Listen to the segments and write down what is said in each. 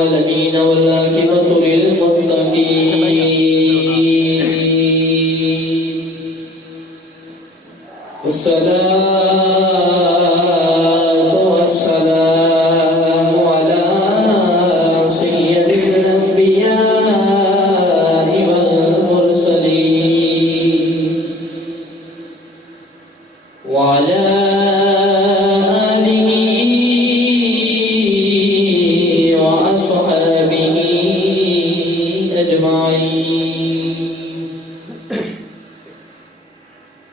العالمين والعاقبة للمتقين والصلاة والسلام على سيد الأنبياء والمرسلين وعلى آله وأصحابه أجمعين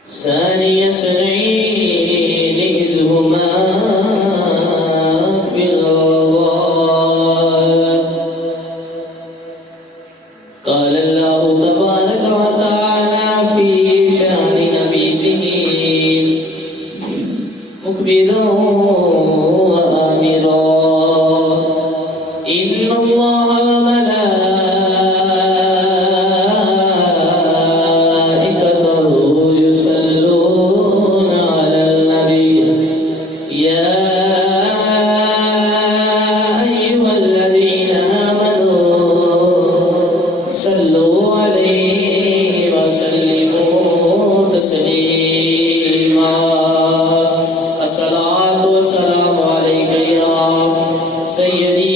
ثاني اثنين إذ هما في الغار قال الله تبارك وتعالى في شأن حبيبه مخبرا وآمرا إن الله وملائكته يصلون على النبي يا أيها الذين آمنوا صلوا عليه وسلموا تسليما الصلاة والسلام عليك يا سيدي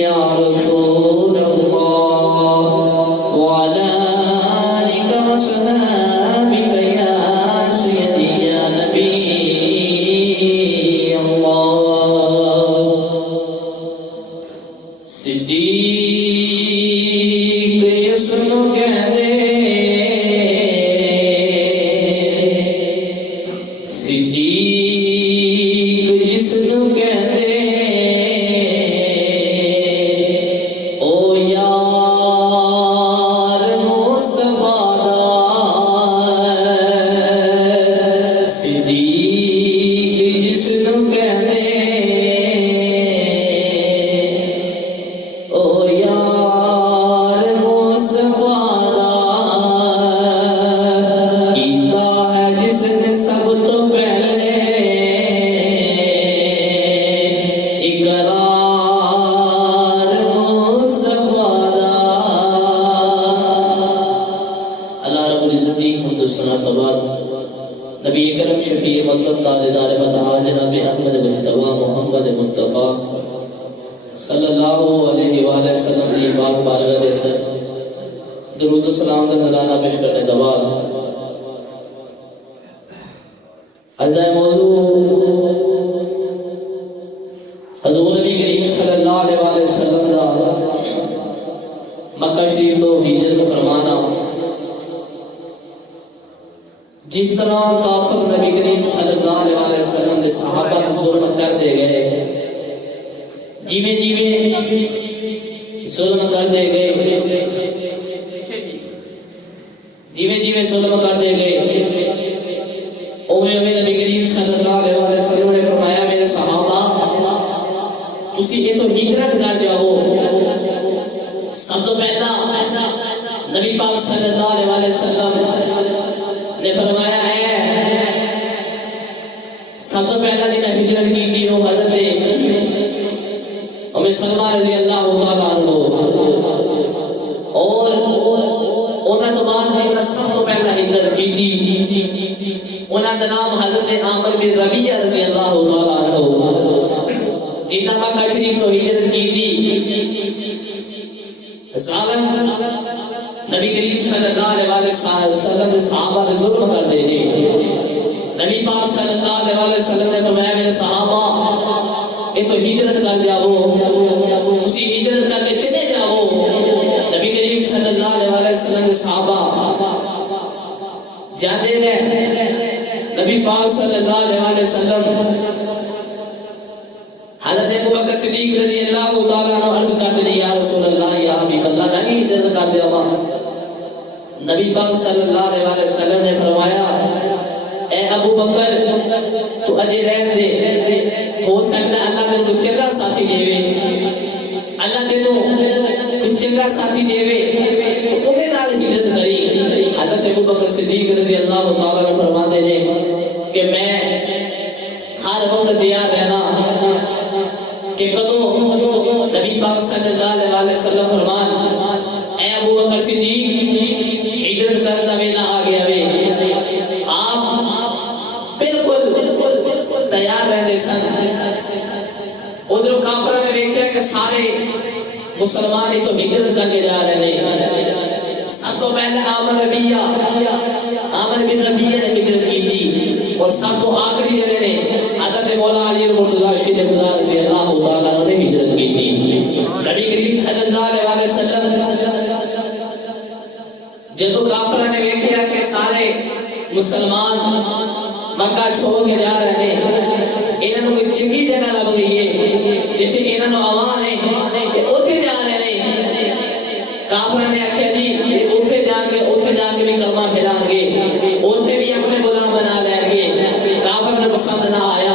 يا رسول الله وعلى آلك وصحبك يا سيدي يا نبي الله صدیق یسنو کہہ دے صدیق جسنو کہہ دے او یار مصطفیٰ دا صدیق جسنو کہہ دے او یار مصطفیٰ دا کیتا ہے جس نے سب تو پہلے اقرار مصطفیٰ دا اللہ رب العزت کی حمد و ثنا کے بعد نبی کرم شفیع مصطفیٰ تاجدار مطاع جناب احمد مجتبی محمد مصطفیٰ صلی اللہ علیہ وآلہ وسلم کی پاک بارگاہ کے اندر درود و سلام کا نذرانہ پیش کرنے کے بعد عزیز موضوع حضور نبی کریم صلی اللہ علیہ وآلہ وسلم کا مکہ شریف تو ہجرت کا فرمانا جس طرح کافر نبی کریم صلی اللہ علیہ وآلہ وسلم کے صحابہ سے ظلم کرتے گئے جیوے ظلم کرتے گئے جیوے ظلم کرتے گئے اوے نبی کریم صلی اللہ علیہ وسلم نے فرمایا میرے صحابہ تسی یہ تو ہجرت کر جاؤ سب تو پہلا نبی پاک صلی اللہ علیہ وسلم نے فرمایا ہے سب تو پہلا جنہیں ہجرت کی تھی وہ حضرت ام سلمہ رضی اللہ تعالیٰ عنہ اور انہاں تو بعد جنہیں سب تو پہلا ہجرت کی تھی انہاں کا نام حضرت عامر بن ربیعہ رضی اللہ تعالیٰ عنہ جنہاں مکہ شریف تو ہجرت کی تھی ظالم نبی کریم صلی اللہ علیہ وسلم کے صحابہ نے ظلم کر دے گئے نبی پاک صلی اللہ علیہ وسلم نے فرمایا میرے صحابہ یہ تو ہجرت کر جاؤ تسی ہجرت کر کے چلے جاؤ نبی کریم صلی اللہ علیہ وسلم کے صحابہ جاتے رہے نبی پاک صلی اللہ علیہ وسلم حضرت ابوبکر صدیق رضی اللہ تعالیٰ عنہ عرض کرتے ہیں یا رسول اللہ یا حبیب اللہ میں بھی ہجرت کر دیا نبی پاک صلی اللہ علیہ وسلم نے فرمایا اے ابو بکر تو اجے رہن دے ہو سکتا اللہ نے کچھ چنگا ساتھی دے اللہ نے کچھ چنگا ساتھی دے تو انہیں نال ہجرت کری حضرت ابوبکر صدیق رضی اللہ تعالیٰ عنہ فرماتے ہیں کہ میں ہر وقت تیار رہنا کہ کدو نبی پاک صلی اللہ علیہ وسلم فرمان اے ابو بکر صدیق ہجرت کرنا ویلا آ گیا وے آپ بالکل تیار رہتے سن ادھر کافروں نے دیکھا کہ سارے مسلمان ہی تو ہجرت کر کے جا رہے ہیں سب تو پہلے عامر بن ربیعہ نے ہجرت کی تھی اور سب تو آخری جنے نے حضرت مولا علی مرتضی شریف رضی اللہ تعالیٰ عنہ نے ہجرت کی تھی نبی کریم صلی اللہ علیہ وسلم جدو کافروں نے دیکھا کہ سارے مسلمان مکہ چھوڑ کے جا رہے ہیں انہوں کوئی چنگی جگہ لگ گئی ہے جیسے انہوں آوان ہے کہ اوتھے جا رہے ہیں کافروں نے آکھیا جی اوتھے جان کے بھی کلمہ پھیلان گے اوتھے بھی اپنے غلام بنا لیں گے کافر نے پسند نہ آیا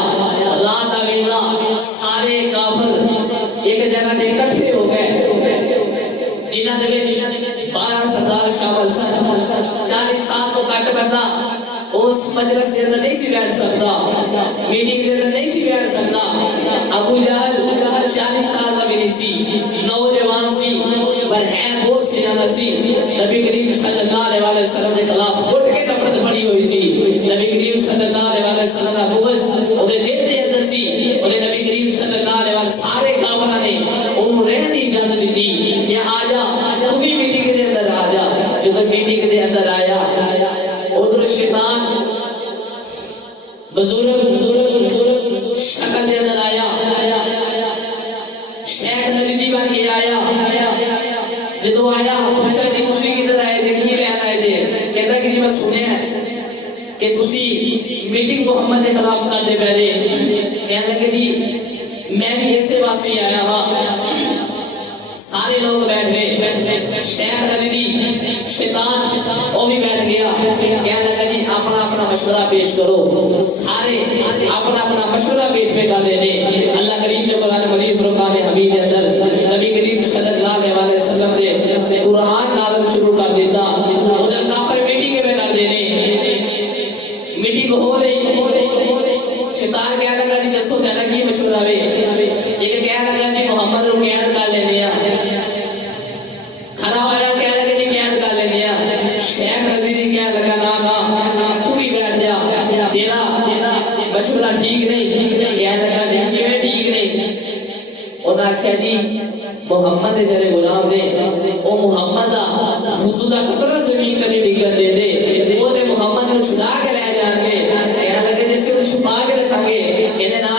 رات دا ویلا سارے کافر ایک جگہ تے اکٹھے ہو گئے جنہاں دے وچ 12 سردار شامل سن 40 سال تو کٹ بندہ اس مجلس کے اندر نہیں سی بیٹھ سکتا میٹنگ کے اندر نہیں سی بیٹھ سکتا ابو جہل 40 سال کا بھی نہیں سی نوجوان سی پر ہے بہت سیاح سی نبی کریم صلی اللہ علیہ وسلم کے خلاف اٹھ کے نفرت پڑی ہوئی سی نبی کریم صلی اللہ علیہ وسلم کا بغض انہیں دل کے اندر سی انہیں نبی کریم صلی اللہ علیہ وسلم سارے کافروں نے انہوں رہنے کی اجازت دی کہ آجا تو بھی میٹنگ کے اندر آجا جو میٹنگ کے اندر آیا ادھر شیطان بزرگ شکل دے اندر آیا شیخ نجدی بن کے آیا جدو آیا پوچھا جی تسی کدھر آئے تھے کی لین آئے تھے کہتا کہ جی میں سنیا کہ تسی میٹنگ محمد کے خلاف کر دے پہلے کہنے لگے جی میں بھی ایسے واسطے آیا ہاں سارے لوگ بیٹھ گئے شیخ نجدی شیطان وہ بھی بیٹھ گیا کہنے لگا جی اپنا مشورہ پیش کرو سارے اپنا مشورہ پیش کر دینے اللہ کریم نے قرآن مجید فرقان حمید کے اندر نبی کریم صلی اللہ علیہ وسلم نے قرآن نازل شروع کر دیتا ادھر کافر میٹنگ میں کر دینے میٹنگ ہو رہی شیطان کہنے لگا جی دسو کہنا کی مشورہ ہے یہ کہنے لگا جی محمد رو قید کر لینے کھڑا ہوا کہنے لگا جی قید کر لینے شیخ رضی نے کہنے لگا نا تو بھی بیٹھ جا تیرا مشورہ ٹھیک نہیں کہنے لگا جی ٹھیک نہیں انہوں نے کہا جی محمد جڑے غلام نے وہ محمد دا وضو دا قطرہ زمین تے نہیں ڈگن دے دے وہ تے محمد نو چھڑا کے لے جان گے کہنے لگے جیسے وہ چھپا کے رکھیں گے کہنے نا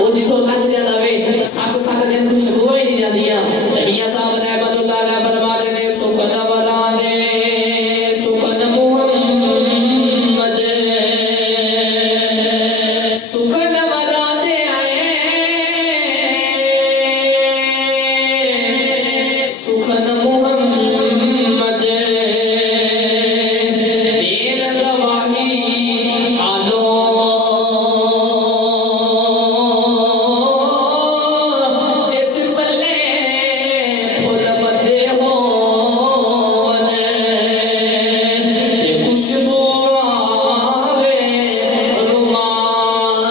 وہ جتھوں لگ جاتا وے سات دن کچھ ہو ہی نہیں جاندیاں میاں صاحب رحمت اللہ علیہ فرماتے نے سکن ورانے سکن محمد سکن ورانے آئے سکن محمد دین گواہی حالو جس پلے پھول بندے ہون تے خوشبو آوے رومان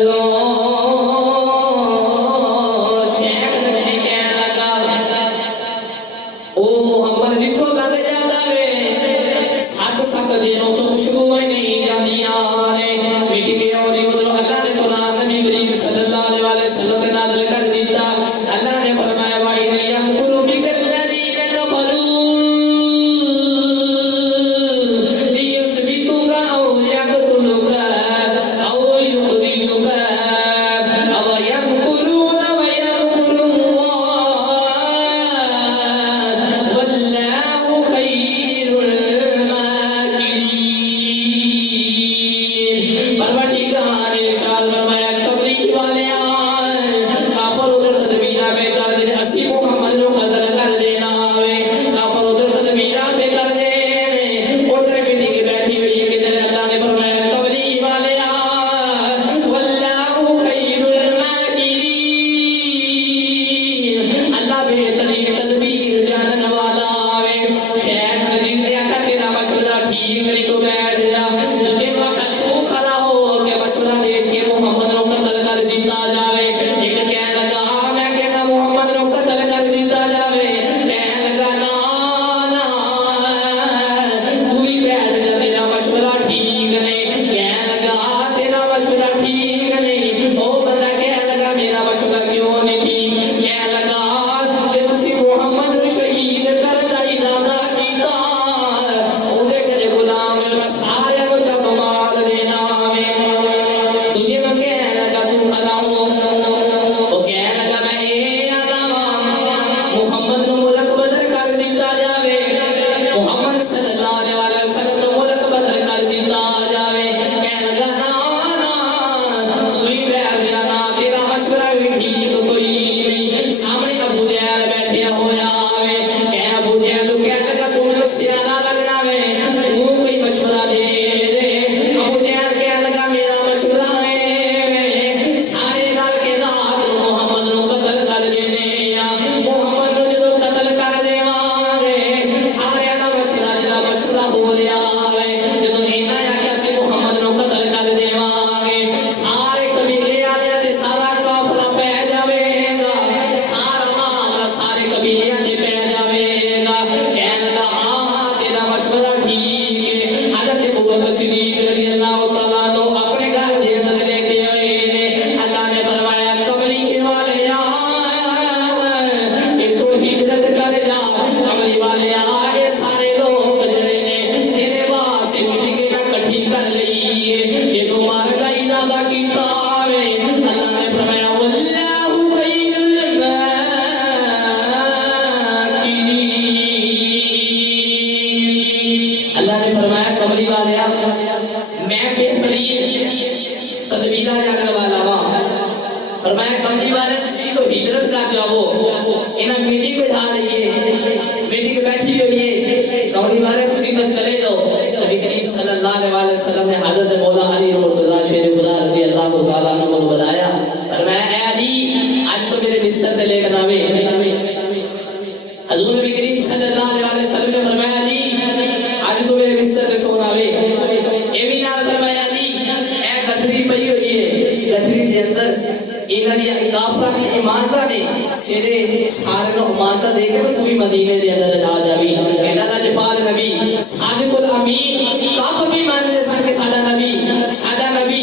لو شیخ نجدی کہنے لگا او محمد جتھوں لگ جاتا وے سات دنوں تو خوشبو ہی نہیں جاندیاں نے میٹنگ ہو رہی ادھر اللہ نے قرآن نبی کریم صلی اللہ علیہ وسلم نے نازل کر دیتا اللہ نے فرمایا وَإِذْ يَمْكُرُ بِكَ الَّذِينَ كَفَرُوا لِيُثْبِتُوكَ أَوْ يَقْتُلُوكَ أَوْ يُخْرِجُوكَ وَيَمْكُرُونَ وَيَمْكُرُ اللَّهُ وَاللَّهُ خَيْرُ الْمَاكِرِينَ پروردگار ارشاد فرمایا تبلیغ والے آئے کافر ادھر تدبیرہ میں کر دے ٹھیک کوئی نہیں سامنے ابو جہل بیٹھیا ہویا وے کہ ابو جہل کہنے لگا تم نے سیانا لگنا وے تو کوئی مشورہ دے ابو جہل کہنے لگا میرا مشورہ ہے سارے دل کے رات محمد نو قتل کر دینے محمد نو جدو قتل کر دیواں گے سارے دا مشورہ جڑا مشورہ ہو رہا وے جدو اینا آکھیا سی محمد نو قتل کر دیواں گے سارے قبیلے والے تے سارا قافلہ پہ جاوے گا سارا معاملہ سارے قبیلے دے پہ جاوے گا کہنے لگا ہاں تیرا مشورہ ٹھیک ہے حضرت ابوبکر صدیق رضی اللہ تعالیٰ عنہ اپنے گھر دے اندر لے کے آئے اللہ نے فرمایا کملی والے یہ تو ہجرت کر جا کملی والے آئے سارے لوگ جڑے نے تیرے واسطے مل کے نہ کٹھی کر لئیے یہ تو مار کا ارادہ کیتا ہے اللہ نے فرمایا واللہ خیر الماکرین اللہ نے فرمایا کملی والے میں بہترین تدبیرہ جاننے والا ہوں فرمایا کملی والے تسی تو ہجرت کر جاؤ انہاں میٹنگ بٹھا لئیے میٹنگ بیٹھی ہوئی ہے کملی والے تسی تو چلے جاؤ نبی کریم صلی اللہ علیہ وسلم نے حضرت مولا علی مرتضی شیر خدا رضی اللہ تعالیٰ عنہ کو بلایا فرمایا اے علی آج تو میرے بستر تے لیٹنا وے حضور نبی کریم صلی اللہ علیہ وسلم نے فرمایا علی آج تو میرے بستر تے سونا وے اے بھی نال فرمایا علی اے گٹھری پئی ہوئی ہے گٹھری دے اندر انہاں دی کافراں دی امانتاں نے سیرے سارے نو امانتاں دے کے تو بھی مدینے دے اندر آ جاوی انہاں دا جفال نبی صادق الامین کافر بھی مانتے سن کہ ساڈا نبی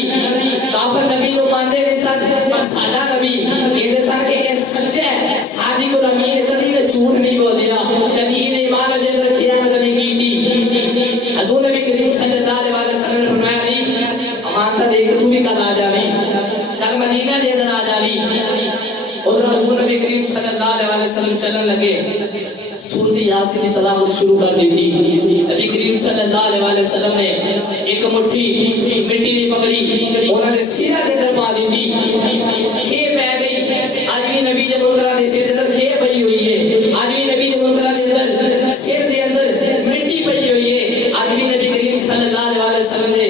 کافر نبی نو مانتے نہیں سن پر ساڈا نبی کہندے سن کہ اے سچا ہے صادق الامین کبھی نے جھوٹ نہیں بولیا کبھی انہیں ایمان دے اندر خیانت نہیں کی تھی حضور نبی کریم صلی اللہ علیہ وسلم نے فرمایا نہیں امانت دے کے تو بھی کل آ جاویں کل مدینہ دے اندر آ جاویں ادھر حضور نبی کریم صلی اللہ علیہ وسلم چلن لگے سورۃ یاسین کی تلاوت شروع کر دی تھی نبی کریم صلی اللہ علیہ وسلم نے ایک مٹھی مٹی دی پکڑی انہوں نے سینہ دے اندر پا دی تھی کھے پہ گئی آج بھی نبی دے منکرہ دے سر دے اندر کھے پئی ہوئی ہے آج بھی نبی دے منکرہ دے اندر سر دے اندر مٹی پئی ہوئی ہے آج بھی نبی کریم صلی اللہ علیہ وسلم نے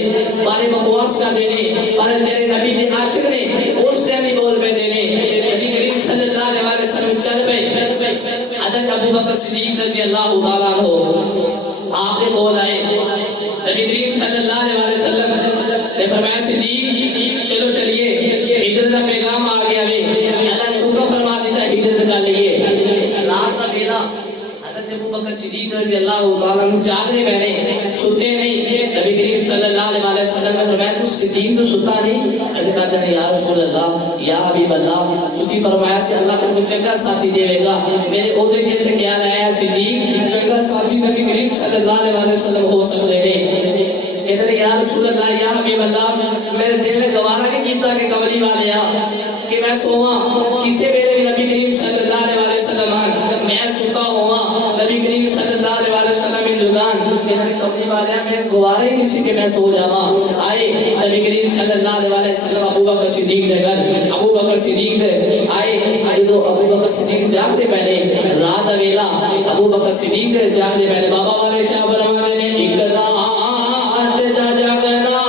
بارے بکواس کر دینے اور تیرے نبی دے عاشق نے اس ٹائم ہی بول پہ دینے نبی کریم صلی اللہ علیہ وسلم چل پہ حضرت ابوبکر صدیق رضی اللہ تعالیٰ عنہ آپ کے کول آئے نبی کریم صلی اللہ علیہ وسلم نے فرمایا صدیق چلو چلیے ہجرت کا پیغام آ گیا اللہ نے حکم فرما دیتا ہجرت کا لیے رات کا بیلا حضرت ابوبکر صدیق رضی اللہ تعالیٰ عنہ جاگنے بیٹھے سوتے نہیں نبی کریم صلی اللہ علیہ وسلم نے فرمایا تو صدیق تو سوتا نہیں ایسے کہتے ہیں یا رسول اللہ یا حبیب اللہ تسی فرمایا سی اللہ تم کو چنگا ساتھی دے گا میرے عہدے دل سے خیال آیا صدیق چنگا ساتھی نبی کریم صلی اللہ علیہ وسلم ہو سکتے ہیں کہتے ہیں یا رسول اللہ یا حبیب اللہ میرے دل نے گوارا نہیں کیتا کہ کملی والے کہ میں سوواں کسی ویلے بھی نبی کریم صلی اللہ علیہ وسلم میں سوتا ہوا نبی کریم صلی اللہ علیہ وسلم ہندوستان کملی والے میں گوارا ہی نہیں کہ میں سو جاواں آئے نبی کریم صلی اللہ علیہ وسلم ابوبکر صدیق دے گھر ابوبکر صدیق آئے جو ابوبکر صدیق جاگتے پہلے رات ویلا ابوبکر صدیق جاگتے پہلے بابا والے شاہ فرماتے نے ایک رات دا جاگنا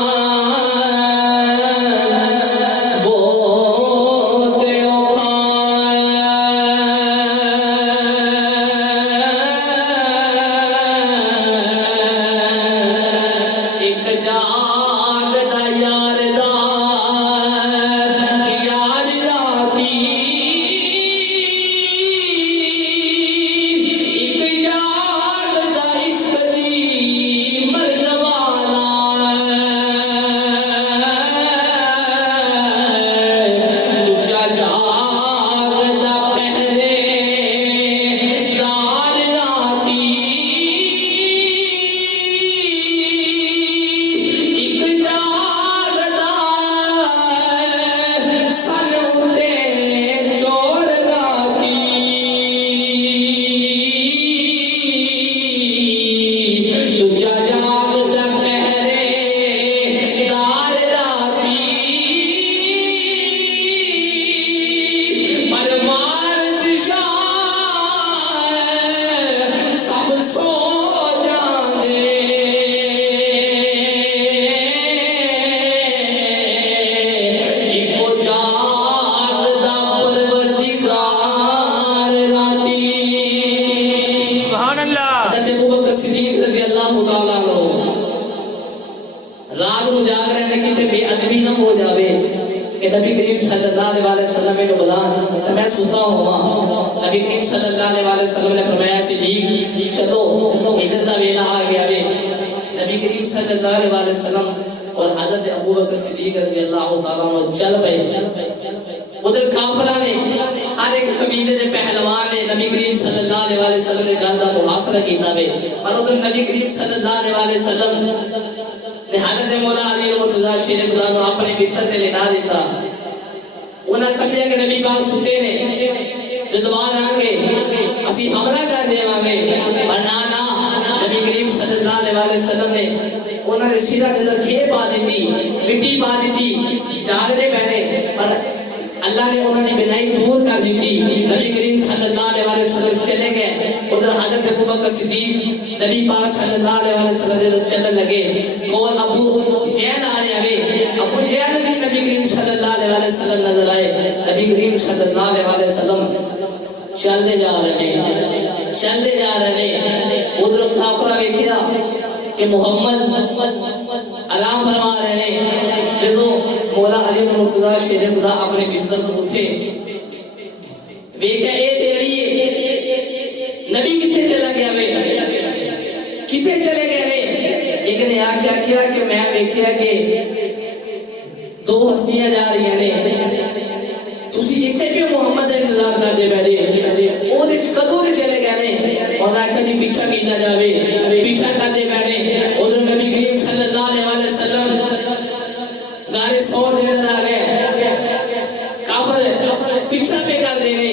عشق دی صلی اللہ علیہ وسلم نے بلان کہ میں سوتا ہوں. نبی کریم صلی اللہ علیہ وسلم نے فرمایا صدیق چلو ادھر دا ویلا آ گیا وے. نبی کریم صلی اللہ علیہ وسلم اور حضرت ابو بکر صدیق رضی اللہ تعالیٰ عنہ چل پئے. ادھر کافرہ نے ہر ایک قبیلے دے پہلوان نے نبی کریم صلی اللہ علیہ وسلم نے گل دا محاصرہ کیتا وے. اور ادھر نبی کریم صلی اللہ علیہ وسلم نے حضرت مولا علی مرتضیٰ شیر خدا کو اپنے بستر تے لٹا دیتا. انہاں سمجھا کہ نبی پاک ستے نے جدو آن گے اسی حملہ کر دیواں گے. پر نا نبی کریم صلی اللہ علیہ وسلم نے انہاں دے سیرہ دے اندر کھے پا دیتی, مٹی پا دیتی, جاگدے پہنے. پر اللہ نے انہوں نے بنائی دور کر دی تھی. نبی کریم صلی اللہ علیہ وسلم چلے گئے. ادھر حضرت ابو بکر صدیق نبی پاک صلی اللہ علیہ وسلم سے چلنے لگے. اور ابو جہل آ رہے. ابو جہل بھی نبی کریم صلی اللہ علیہ وسلم نظر آئے. نبی کریم صلی اللہ علیہ وسلم چلتے جا رہے. ادھر کافرہ ویکھیا کہ محمد آرام فرما رہے ہیں. جدو مولا علی مرتضیٰ شیر خدا اپنے بستر تو اٹھے ویکھیا اے تیری نبی کتنے چلا گیا وے, کتنے چلے گئے نے. ایک نے آکھیا کیا کہ میں ویکھیا کہ دو ہستیاں جا رہی ہیں, تسی اتنے کیوں محمد کا انتظار کرتے بیٹھے. وہ کدوں نے چلے گئے نے. اور آخر جی پیچھا کیتا جاوے, پیچھا کرتے بیٹھے. ادھر نبی کریم صلی اللہ علیہ وسلم گارے سور نظر آ گئے. کافر پیچھا پہ کر دینے.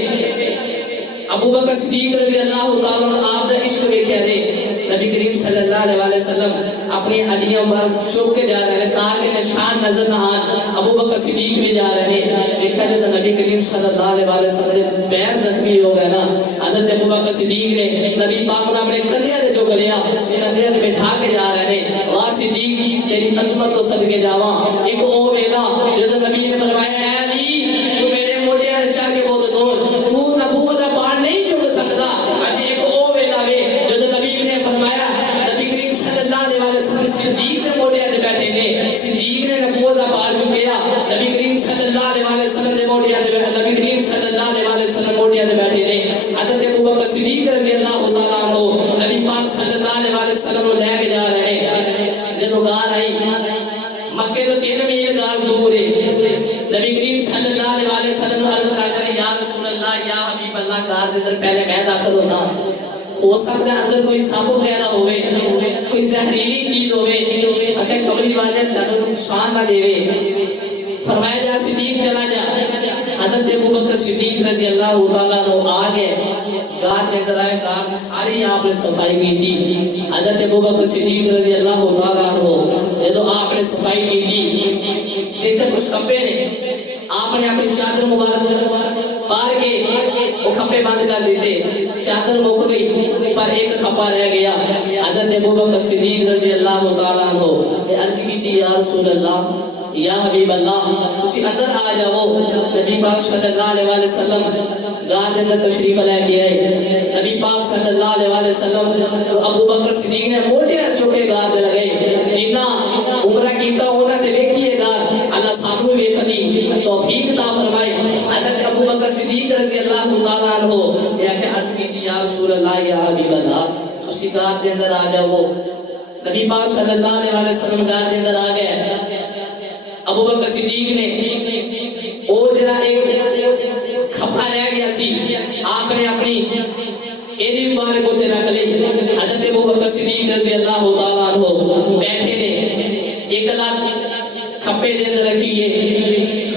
ابو بکر صدیق رضی اللہ تعالیٰ عنہ آپ نے عشق ویکھیا نے. نبی کریم صلی اللہ علیہ وسلم اپنی ہڈیاں پر چوک کے جا رہے ہیں تاکہ نشان نظر نہ آن. ابو بکر صدیق بھی جا رہے ہیں. دیکھا جائے تو نبی کریم صلی اللہ علیہ وسلم پیر زخمی ہو گئے نا. حضرت ابو بکر صدیق نے نبی پاک نے اپنے کندھیاں تے چوک لیا, کندھیاں تے بٹھا کے جا رہے ہیں. واہ صدیق تیری عظمت تو صدقے جاواں. ایک او ویلا جدو نبی نے فرمایا اے علی تو میرے موڈیاں تے چڑھ کے بہت دور تو نبوت دا پہاڑ نہیں چک سکدا. اج ایک او ویلا وے جدو نبی نے فرمایا نبی کریم صلی اللہ علیہ وسلم صدیق نے موڈیاں تے بیٹھے نے. صدیق نے نبوت دا پہاڑ چکیا. نبی کریم صلی اللہ علیہ وسلم نے موڈیاں تے بیٹھے. نبی کریم صلی اللہ علیہ وسلم موڈیاں تے بیٹھے نے. حضرت ابو بکر صدیق رضی اللہ تعالیٰ عنہ نبی پاک صلی اللہ علیہ وسلم کو لے کے جا رہے ہیں. جدو گال آئی مکے تو 3 میل گال دور ہے. نبی کریم صلی اللہ علیہ وسلم عرض کرتے ہیں یا رسول اللہ یا حبیب اللہ گال دے اندر پہلے میں داخل ہونا. ہو سکتا ہے اندر کوئی سانپ وغیرہ ہوئے, کوئی زہریلی چیز ہوئے, اگر کمری والے تینوں نقصان نہ دے. فرمایا جا صدیق چلا جا. حضرت ابو بکر صدیق رضی اللہ تعالیٰ عنہ آ گئے. گار کے اندر آئے, گار کی ساری آپ نے صفائی کی تھی. حضرت ابو بکر صدیق رضی اللہ تعالیٰ عنہ جدو آپ نے صفائی کی تھی دیکھتے کچھ کپڑے نے آپ نے اپنی چادر مبارک پار کے وہ کھپے بند کر دیتے. چادر مک گئی پر ایک کھپا رہ گیا. حضرت ابو بکر صدیق رضی اللہ تعالیٰ عنہ نے عرض کی تھی یا رسول اللہ یا حبیب اللہ تسی اندر آ جاؤ. نبی پاک صلی اللہ علیہ وسلم گار کے اندر تشریف لے کے آئے. نبی پاک صلی اللہ علیہ وسلم تو ابو بکر صدیق نے موٹیاں چوکے گار دے لگے. جنہ عمرہ کیتا انہاں تے ویکھیے گار اللہ سانو ویکھنی توفیق عطا فرمائے. حضرت ابو بکر صدیق رضی اللہ تعالیٰ عنہ یا کہ عرض کی تھی یا رسول اللہ یا حبیب اللہ تسی گار دے اندر آ جاؤ. نبی پاک صلی اللہ علیہ وسلم گار دے اندر آ گئے. ابو بکر صدیق نے او جڑا ایک کھپا رہ گیا سی آپ نے اپنی ایدی مبارک کو تے رکھ لی. حضرت ابو بکر صدیق رضی اللہ تعالیٰ عنہ بیٹھے نے ایک لات کھپے دے اندر رکھیے.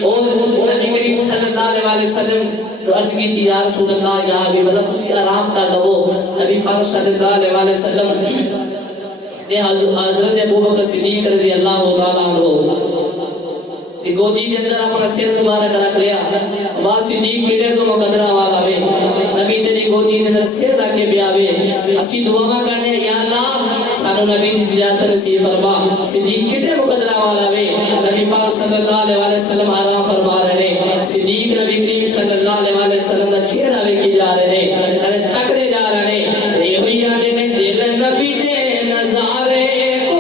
اور نبی کریم صلی اللہ علیہ وسلم تو عرض کی تھی یا رسول اللہ یا حبیب اللہ تسی آرام کر لو. نبی پاک صلی اللہ علیہ وسلم نے حضرت ابو بکر صدیق رضی اللہ تعالیٰ عنہ گودی دے اندر اپنا سر مبارک رکھ لیا. واہ صدیق کیڑے تو مقدرہ والا وے نبی تیری گودی دے اندر سر رکھ کے پیاوے. اسی دعا کرنے یا اللہ سانو نبی دی زیارت نصیب فرما. صدیق کیڑے مقدرہ والا وے نبی پاک صلی اللہ علیہ وسلم آرام فرما رہے ہیں. صدیق نبی کریم صلی اللہ علیہ وسلم کا چہرہ ویکھی جا رہے ہیں, تکڑے جا رہے ہیں. اے ہوئی آنے نے دل نبی دے نظارے کو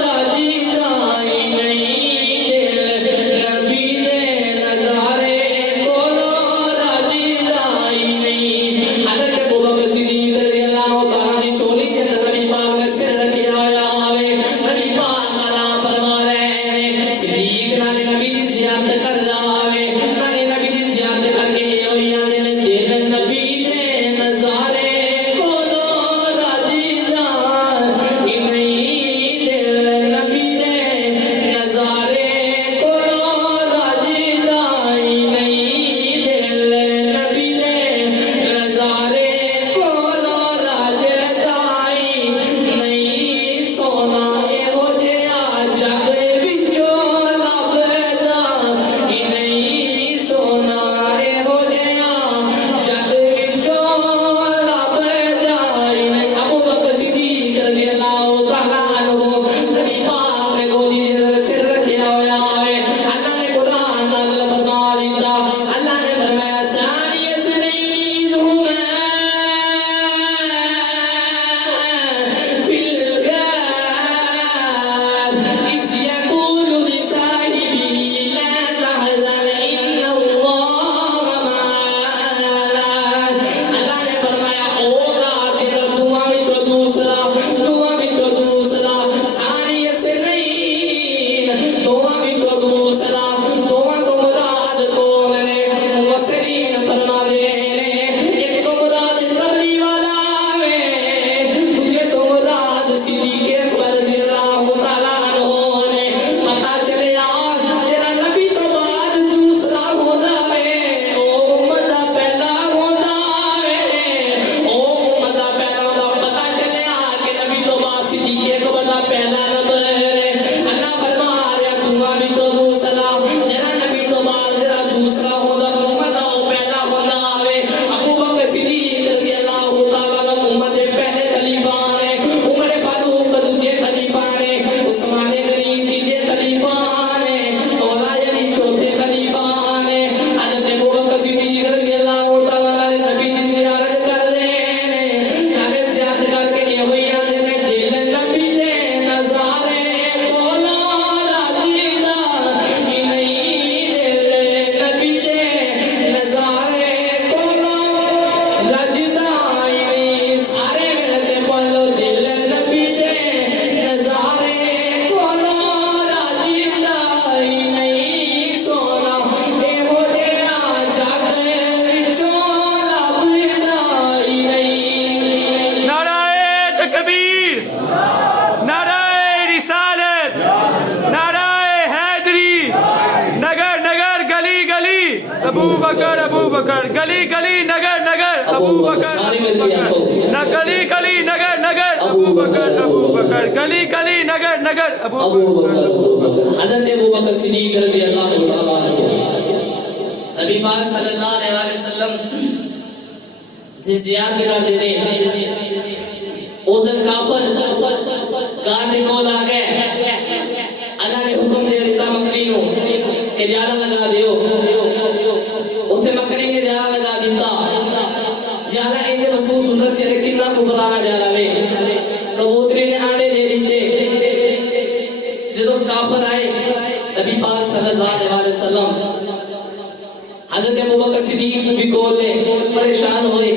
راضی رائی نہیں. دل نبی دے نظارے نے فرمایا ثانی اثنین ہما فی الغار اذ یقول لصاحبہ لا تحزن ان اللہ معنا. اللہ نے فرمایا ہوگا تیرا دعا وچوں دوسرا ثانی اثنین دعا وچوں دوسرا دعا تو مراد کون نے مفسرین فرما دے ایک تو مراد قبری والا ہے دوسرے تو مراد صدیق اکبر رضی اللہ تعالیٰ عنہ نے. پتہ چلیا تیرا نبی تو بعد دوسرا ہوتا ہے او امت دا پہلا ہوتا ہے او امت دا پہلا ہوتا. پتہ چلیا کہ نبی تو بعد صدیق اکبر دا پہلا نمبر ہے. اللہ فرما رہا دعا وچوں دوسرا تیرا نبی تو بعد تیرا دوسرا ہوتا امت دا پہلا ہونا ہے. ابو بکر صدیق رضی اللہ تعالیٰ عنہ امت دے پہلے خلیفہ نے. عمر فاروق دوسرے خلیفہ نے. عثمان غنی تیسرے خلیفہ نے. مولا علی چوتھے خلیفہ نے. حضرت ابو بکر صدیق رضی اللہ تعالیٰ عنہ نبی دی زیارت کر رہے ہیں. نالے زیارت کر کے یہ ہوئی آنے نے دل نبی دے نظارے کولا راجیدہ ہی نہیں. دل نبی دے نظارے کولا راجیدہ ہی نہیں. سارے ملتے بولو دل نبی دے نظارے کولا راجیدہ ہی نہیں. سونا اے ہو جیڑا جاگے وچوں لبدا ہی نہیں. نعرہ تکبیر، نعرہ رسالت، نعرہ حیدری، نگر نگر گلی گلی ابو بکر گلی گلی نگر نگر ابو بکر نہ گلی گلی نگر نگر ابو بکر گلی گلی نگر نگر ابو ابو بکر حضرت ابو بکر صدیق رضی اللہ تعالیٰ عنہ نبی پاک صلی اللہ علیہ وسلم سے زیارت کرتے تھے. ادھر کافر گار دے کول آ گئے. اللہ نے حکم دے دیتا مکری نو کہ جالا لگا دیو. اتھے مکری نے جالا لگا دیتا. جالا انجے محسوس ہوتا سے کتنا کفرانا جالا میں. کبوتری نے آنڈے دے دیتے. جدو کافر آئے نبی پاک صلی اللہ علیہ وسلم حضرت ابو بکر صدیق بھی کول لے پریشان ہوئے.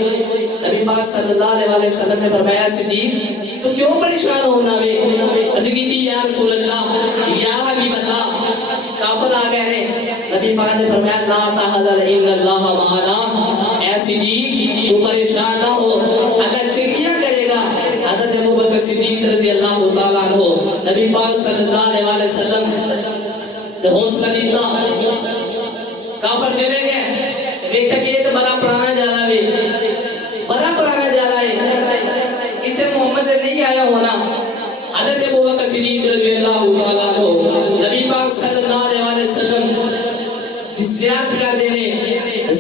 نبی پاک صلی اللہ علیہ وسلم نے فرمایا صدیق تو کیوں پریشان ہونا میں. عرض کی تھی یا رسول اللہ یا حبیب اللہ کافر آ گئے ہیں. نبی پاک نے فرمایا لا تحزن ان اللہ معنا. اے صدیق تو پریشان نہ ہو اللہ چکیا کرے گا. حضرت ابو بکر صدیق رضی اللہ تعالیٰ عنہ نبی پاک صلی اللہ علیہ وسلم نے حوصلہ دیتا. کافر چلے گئے. دیکھا کہ یہ تو بڑا پرانا جالا ہے اتنے محمد نہیں آیا ہونا. حضرت ابو بکر صدیق رضی اللہ تعالیٰ عنہ نبی پاک صلی اللہ علیہ وسلم زیارت کر دینے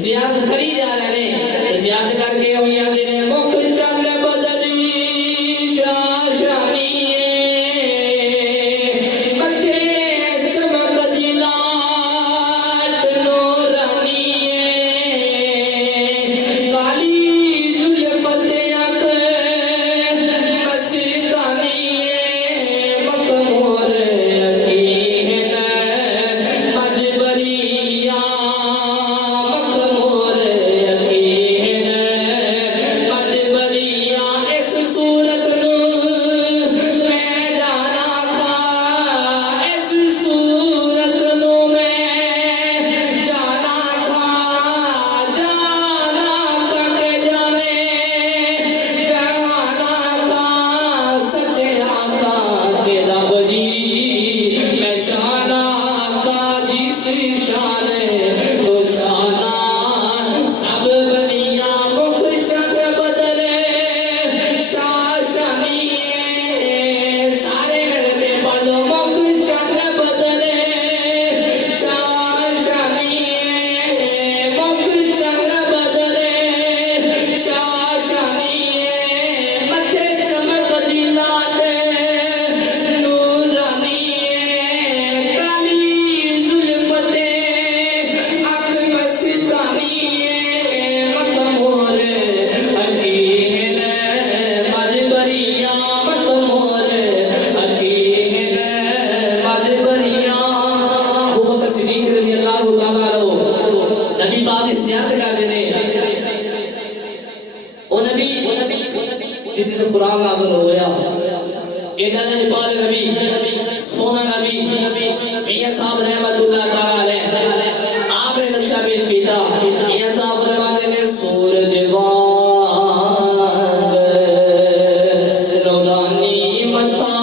زیارت کری جا رہے ہیں. زیارت کر کے ہوئی آ دینے مکھ چل بدلی شاشانیے مکھے چمک دلات نورانیے کالی زلفت اکھ مسکانیے مکھ مور یقین مجبریہ مکھ مور یقین کرتے ہیں وہ نبی جتنے تو قرآن نازل ہویا ایڈا نے پال نبی سونا نبی میاں صاحب رحمت اللہ تعالی علیہ آپ نے نقشہ پیش کیا میاں صاحب فرماتے ہیں سورج وانگ رونانی متا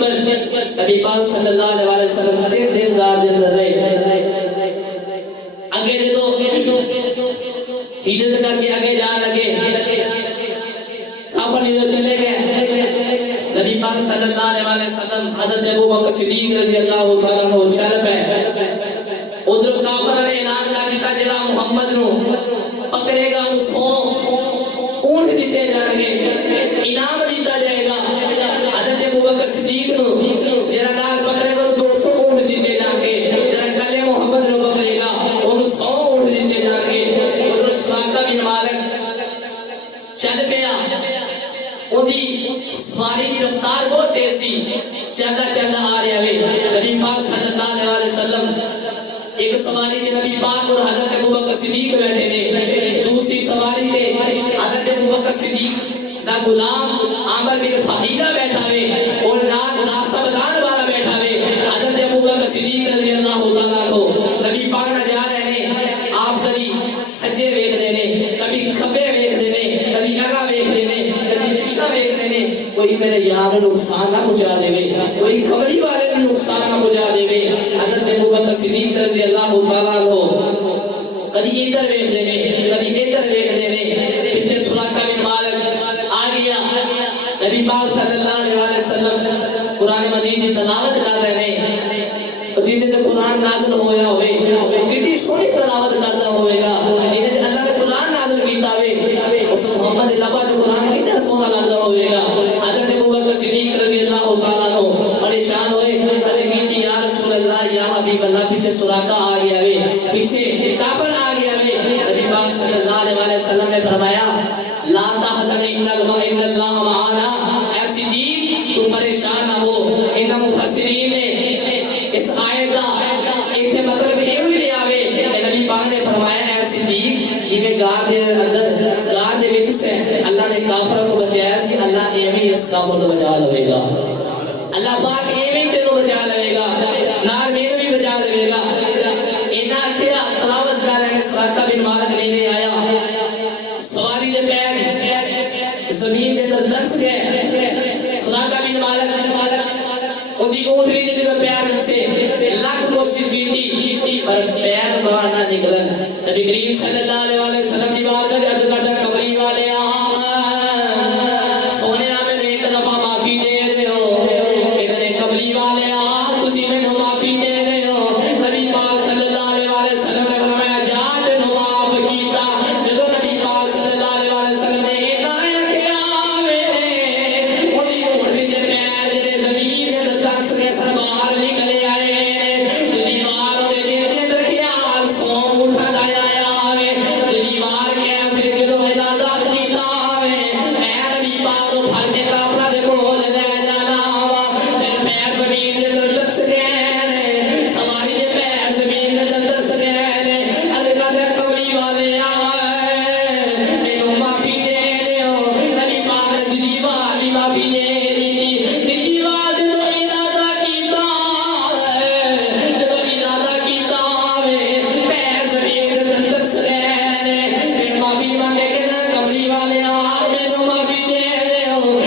نبی پاک صلی اللہ علیہ وسلم حدیث دن رات دن رہے آگے دیکھو ہجرت کر کے آگے جان لگے کافر ادھر چلے گئے نبی پاک صلی اللہ علیہ وسلم حضرت ابو بکر صدیق رضی اللہ تعالیٰ عنہ چل پے ادھر کافر نے اعلان کر دیا جڑا محمد نو پکڑے گا اس کو اونٹ دیتے جائیں گے انعام دیتا جائے گا حضرت ابو بکر صدیق نو جڑا نال پکڑے گا 200 اونٹ دیتے جائیں گے جڑا کلے محمد نو پکڑے گا انہوں 100 اونٹ دیتے جائیں گے ادھر سراقہ بن مالک چل پیا اودی سواری کی رفتار بہت تیز سی چلتا چلتا آ رہا ہے نبی پاک صلی اللہ علیہ وسلم ایک سواری کے نبی پاک اور حضرت ابو بکر صدیق بیٹھے نے دوسری سواری کے حضرت ابو بکر صدیق دا غلام عامر بن فہیرہ بیٹھا ہوئے اور نال راستہ بتانے والا بیٹھا ہوئے حضرت ابو بکر صدیق رضی اللہ تعالیٰ عنہ نبی پاک نہ جا رہے ہیں آپ کبھی سجے ویکھ دینے کبھی کھبے ویکھ دینے کبھی اگا ویکھ دینے کبھی پیچھے ویکھ دینے کوئی میرے یار نقصان نہ پہنچا دے کوئی قبری والے نے نقصان نہ پہنچا دے حضرت ابو بکر صدیق رضی اللہ تعالیٰ عنہ کبھی ادھر ویکھ دینے کبھی ادھر ویکھ دینے پیچھے سراقہ بن مالک آ گیا نبی پاک صلی اللہ علیہ وسلم قرآن مجید کی تلاوت کر رہے ہیں جتنے تو قرآن نازل ہویا ہوئے کتنی سونی تلاوت کرتا ہوئے گا جنہیں اللہ نے قرآن نازل کیتا ہوئے اس محمد لبا جو قرآن کتنا سونا لگتا ہوئے گا حضرت ابو بکر صدیق رضی اللہ تعالیٰ عنہ پریشان ہوئے حضرت یا رسول اللہ یا حبیب اللہ پیچھے سراقہ آ گیا ہوئے پیچھے کافر آ گیا ہوئے نبی پاک صلی اللہ علیہ وسلم نے فرمایا لا تحزن ان اللہ معانا اے صدیق تو پریشان نہ ہو ان مفسرین نے اس آیت کا ایتھے مطلب یہ بھی لیا ہوئے کہ نبی پاک نے فرمایا اے صدیق یہ میں گار دے اندر گار دے وچ سے اللہ نے کافروں کو بچایا سی اللہ ایویں اس کافر کو بچا لے گا اللہ پاک ایویں تے کو بچا لے گا نال میں بھی بچا لے گا اینا کیا تلاوت کر رہے ہیں سراقہ بن مالک لینے آیا سواری دے پیر زمین دے اندر دس گئے سراقہ بن مالک اودی اونٹنی دے اندر پیر سے لاکھ کوشش کی تھی پر پیر باہر نہ نکلن نبی کریم صلی اللہ علیہ وسلم کی بارگاہ میں عرض کرتا قبری والے سونے میں ایک دفعہ معافی دے دے ہو ادھر قبری والے تسی میں معافی دے دے ہو نبی پاک صلی اللہ علیہ وسلم نے فرمایا جا تے معاف کیتا جدو نبی پاک صلی اللہ علیہ وسلم نے اتنا کیا وے اودی اونٹنی دے پیر جڑے زمین دے دس کے سر باہر نکلے آئے دیوار دے دل دے اندر خیال سو اٹھا آیا وے دیوار کے پھر جدو اجازت کیتا وے اے نبی پاک نو پھڑ کے کافرہ دے کول لے جانا وا پھر پیر زمین دے اندر دس گئے سواری دے پیر زمین دے اندر دس گئے اللہ دے قبری والے مینوں معافی دے دیو نبی پاک نے دیوار بھی معافی دے دی دیوار دے تو ارادہ کیتا جدو ارادہ کیتا وے پیر زمین دے اندر دس گئے پھر معافی مانگے کہ قبری والے مینوں معافی دے دیو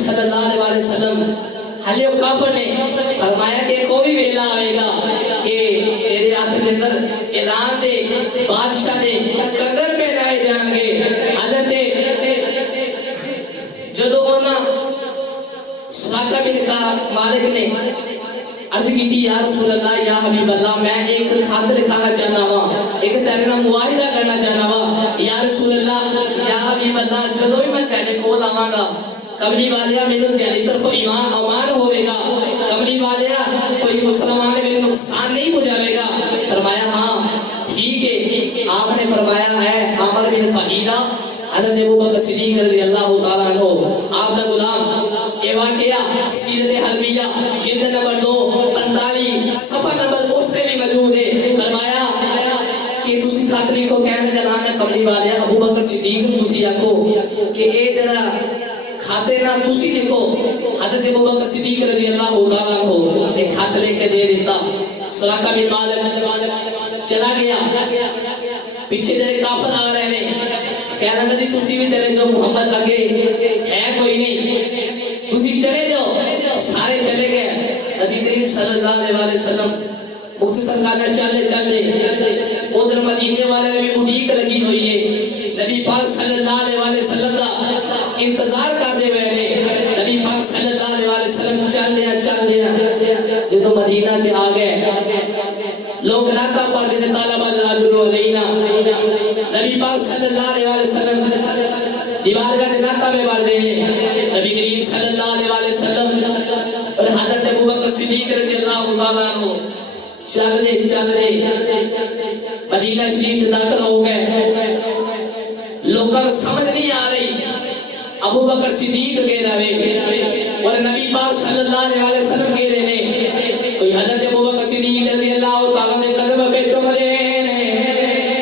صلی اللہ علیہ وسلم حلی کافر نے فرمایا کہ کوئی ویلا آئے گا کہ تیرے ہاتھ کے اندر اعلان دے بادشاہ دے کنگن پہنائے جان گے. حضرت جدو ہونا سراقہ بن مالک نے عرض کی تھی یا رسول اللہ یا حبیب اللہ میں ایک خط لکھانا چاہنا ہوا ایک تیرے نام معاہدہ کرنا چاہنا ہوا یا رسول اللہ یا حبیب اللہ جدو ہی میں تیرے کول آواں گا کملی والیا میرے تیری طرف ایمان امان ہوئے گا کملی والیا کوئی مسلمان میرے نقصان نہیں پہنچاوے گا. فرمایا ہاں ٹھیک ہے. آپ نے فرمایا ہے عامر بن فہیرہ حضرت ابوبکر صدیق رضی اللہ تعالیٰ عنہ آپ کا غلام یہ واقعہ سیرت حلمیہ جلد نمبر 2 45 صفحہ نمبر اس سے بھی موجود ہے. فرمایا کہ تسی خط لکھو کہنے کا نام ہے کملی والے ابوبکر صدیق تسی آکھو کہ اے تیرا خاتے نہ تسی لکھو. حضرت ابوبکر صدیق رضی اللہ تعالیٰ عنہ ایک خط لے کے دے دیتا. سراقہ بن مالک چلا گیا پیچھے جائے کافر آ رہے ہیں کہنا کہ تسی بھی چلے جو محمد آگے ہے کوئی نہیں تسی چلے جاؤ. سارے چلے گئے. نبی کریم صلی اللہ علیہ وسلم مختصر کہنا چلے ادھر مدینے والے میں اڑیک لگی ہوئی ہے. نبی پاک صلی اللہ علیہ وسلم کا انتظار کرتے ہوئے نے. نبی پاک صلی اللہ علیہ وسلم چل دیا جدو مدینہ سے آ گئے لوگ ناتا پڑھتے تھے طالب العدل علینا. نبی پاک صلی اللہ علیہ وسلم دیوار کا ناتا میں بڑھ دینے. نبی کریم صلی اللہ علیہ وسلم اور حضرت ابوبکر صدیق رضی اللہ تعالیٰ عنہ چل دے مدینہ شریف سے داخل ہو گئے. لوگوں کو سمجھ نہیں آ رہی ابوبکر صدیق کہہ رہے اور نبی پاک صلی اللہ علیہ وسلم کہہ رہے ہیں. کوئی حضرت ابوبکر صدیق رضی اللہ تعالیٰ نے قدم پہ چوم دے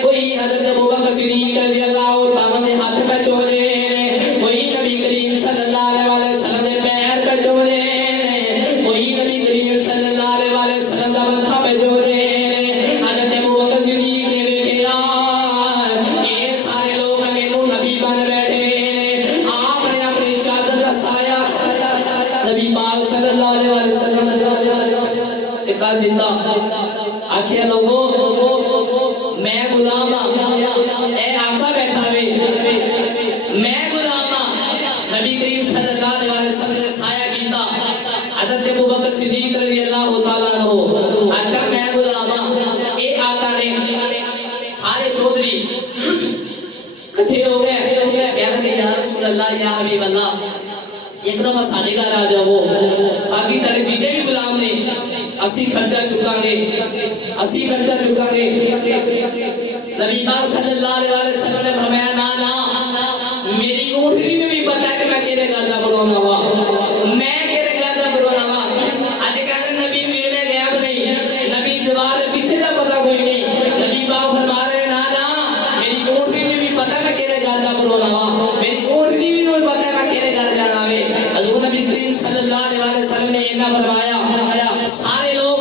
کوئی حضرت ابوبکر صدیق رضی اللہ تعالیٰ نے ہاتھ پہ چوم دے کوئی نبی کریم صلی اللہ علیہ وسلم نے پیر پہ چوم دے کوئی نبی کریم صلی اللہ علیہ وسلم کا ماتھا پہ چوم دے. حضرت ابوبکر صدیق نے کہا یہ سارے لوگ میرے نبی بن بیٹھے. آپ نے اپنی چادر کا سایہ نبی پاک صلی اللہ علیہ وسلم کر دیتا. آخیا لوگو میں غلام اے آقا بیٹھا وے میں غلام نبی کریم صلی اللہ علیہ وسلم نے سایہ کیتا. حضرت ابوبکر صدیق رضی اللہ تعالیٰ عنہ آخیا میں غلام اے آقا نے. سارے چودھری کٹھے ہو گئے کہنے کہ یا رسول اللہ یا حبیب اللہ ایک دفعہ ساڑھے گھر آ جاؤ باقی تیرے جتنے بھی غلام نے اسی خرچہ چکاں گے. نبی پاک صلی اللہ علیہ وسلم نے فرمایا نا میری اونٹنی نے بھی پتا ہے کہ میں کیرے گھر برونا ہوا میں کیرے گھر برونا ہوا. آج کہتے ہیں نبی میرے غیب نہیں نبی دیوار پیچھے کا پتا کوئی نہیں. نبی پاک فرما رہے نا میری اونٹنی نے بھی پتا میں کیرے گھر برونا ہوا میری اونٹنی بھی نہیں پتا میں کیرے گھر جانا ہے. حضور نبی کریم صلی اللہ علیہ وسلم نے اینا فرمایا سارے لوگ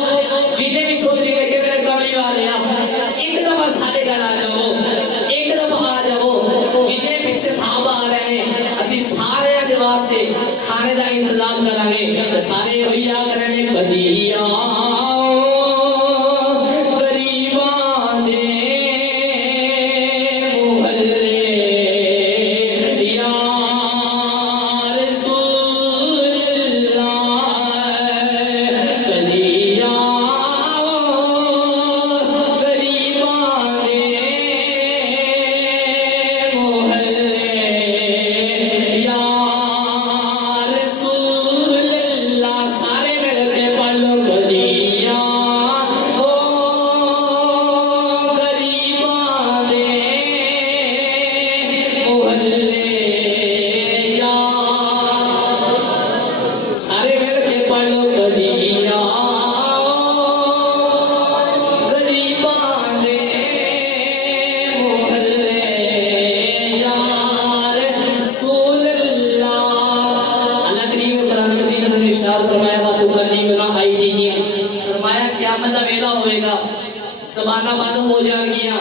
جتنے بھی چودھری کے کہ میرے کملی والے ایک دفعہ سارے گھر آ جاؤ ایک دفعہ آ جاؤ. جتنے پیچھے صحابہ آ رہے ہیں اسی سارے کے واسطے کھانے کا انتظام کریں گے. سارے ہوئی آ کریں گے بدیا زبانہ بند ہو جان گیا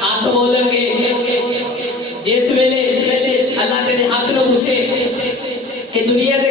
ہاتھ بولن گے جس ویلے اللہ تیرے ہاتھ نو پوچھے کہ دنیا دے